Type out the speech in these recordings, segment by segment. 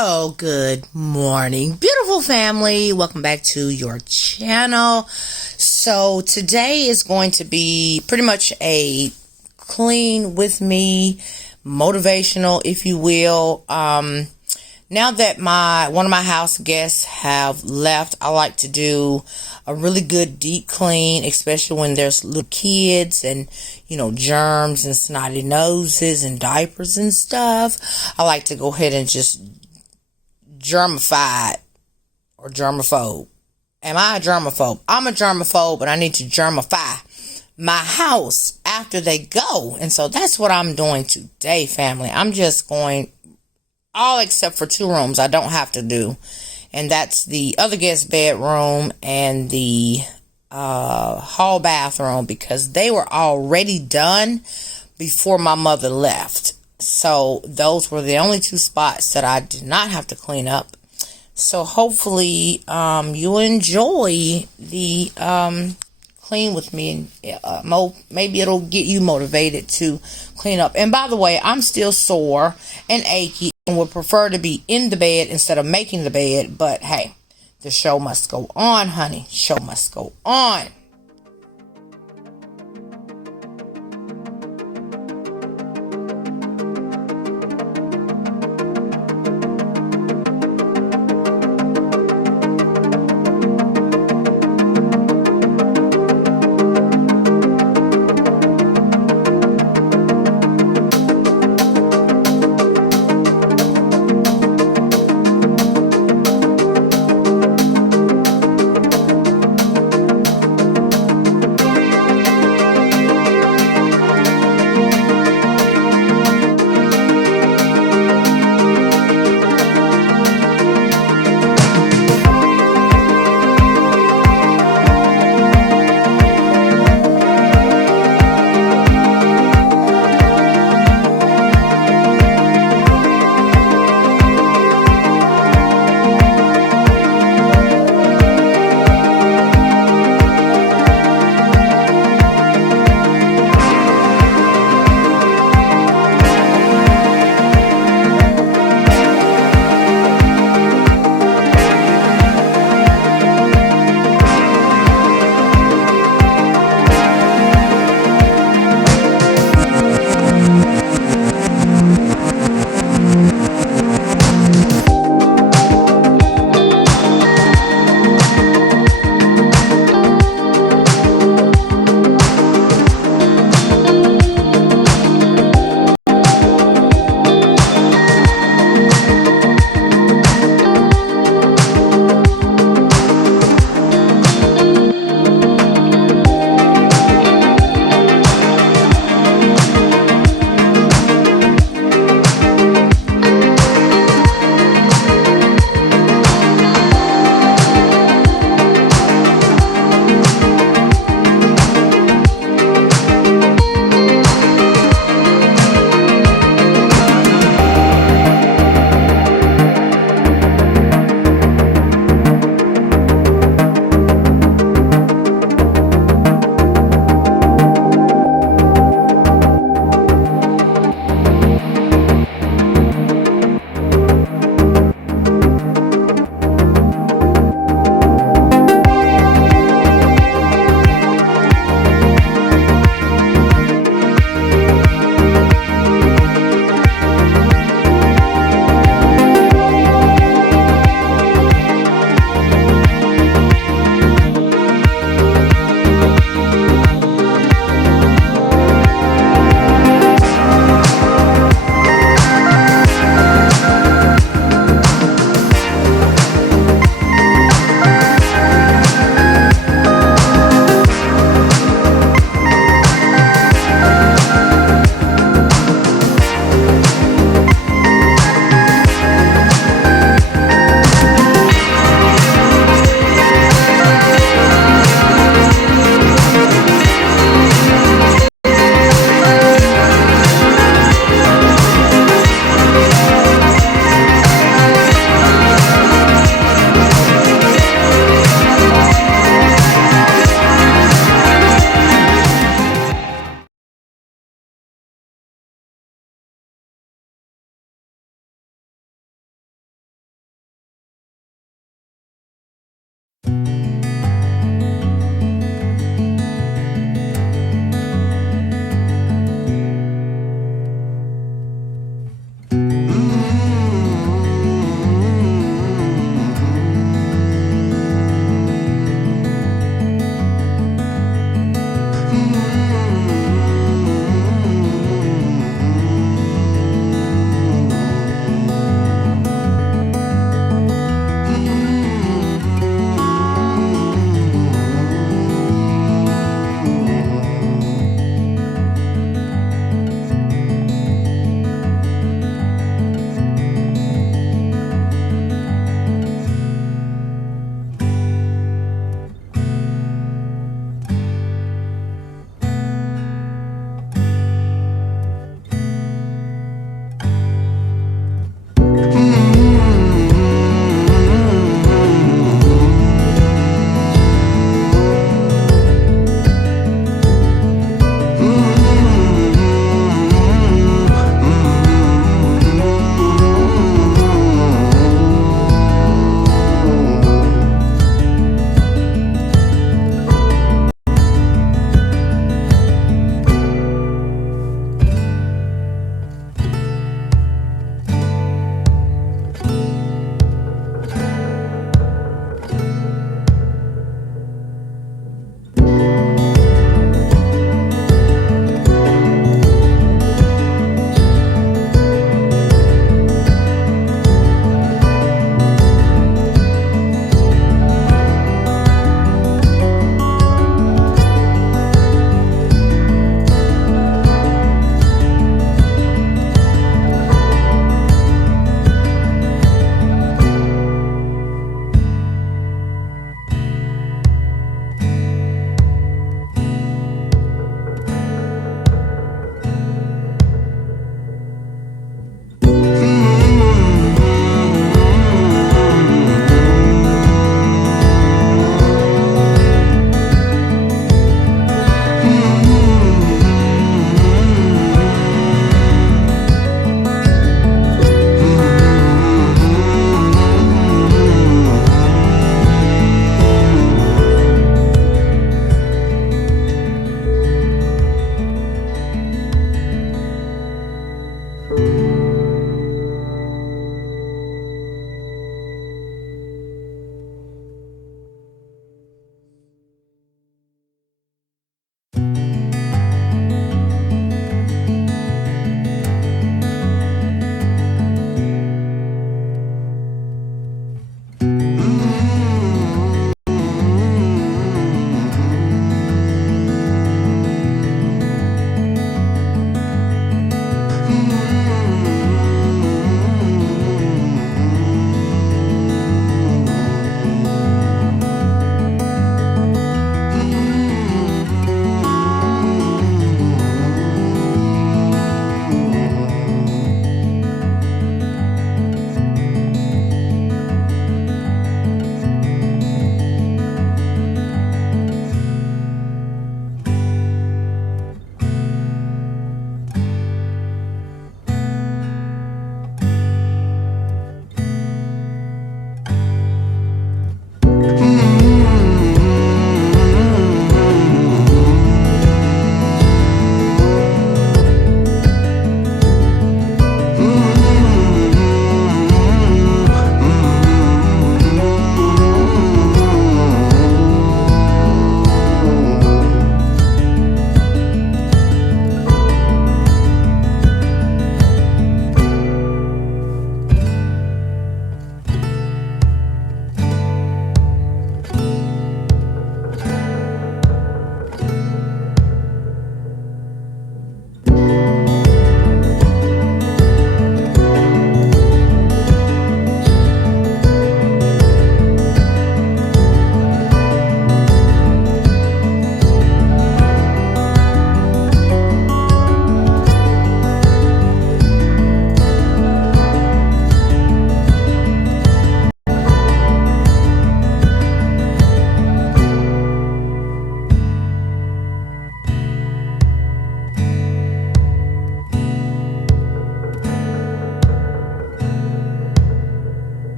So good morning, beautiful family. Welcome back to your channel. So today is going to be pretty much a clean with me, motivational, if you will. Now that one of my house guests have left, I like to do a really good deep clean, especially when there's little kids and, germs and snotty noses and diapers and stuff. I like to go ahead and just germify it, or germaphobe. Am I a germaphobe? I'm a germaphobe, but I need to germify my house after they go. And so that's what I'm doing today, family. I'm just going all except for 2 rooms I don't have to do, and that's the other guest bedroom and the hall bathroom, because they were already done before my mother left. So those were the only 2 spots that I did not have to clean up. So hopefully you enjoy the clean with me, and maybe it'll get you motivated to clean up. And by the way, I'm still sore and achy and would prefer to be in the bed instead of making the bed, but hey, the show must go on, honey. Show must go on.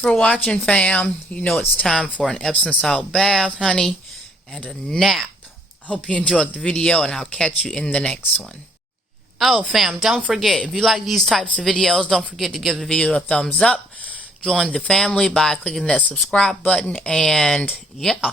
for watching, fam. You know it's time for an Epsom salt bath, honey, and a nap. Hope you enjoyed the video, and I'll catch you in the next one. Oh, fam, don't forget, if you like these types of videos, don't forget to give the video a thumbs up. Join the family by clicking that subscribe button, and yeah.